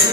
It's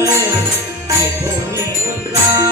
ยเหตุผีคนเรา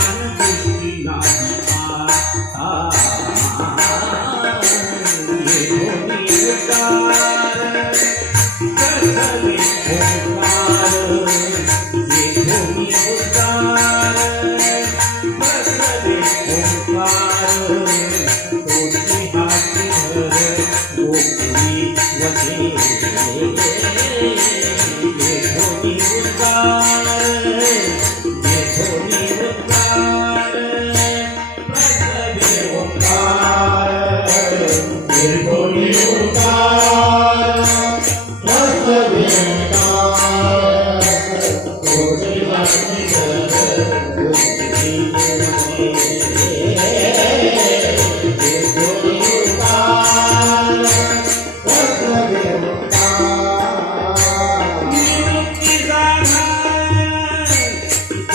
Shri Omkar निरंगुतार वरदे ओमकार गोपी हाती धर गोपी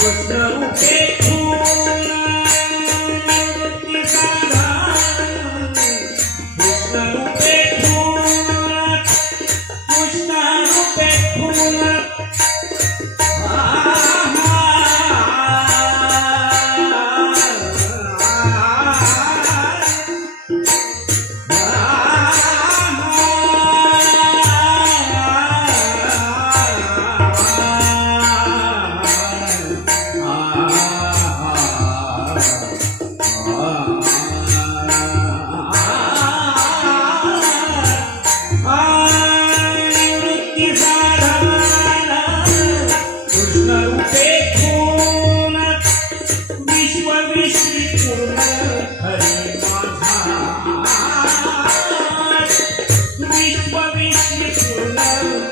with no kick. मासा मी तुका विनंती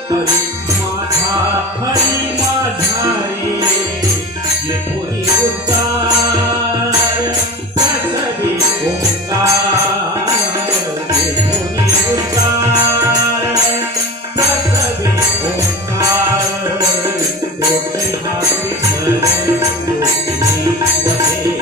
कोणा परी ये कोणी उचास देवी ओमकार देवी कोणी उचास देवी ओमकार गोपी हाती सरू मी म्हणत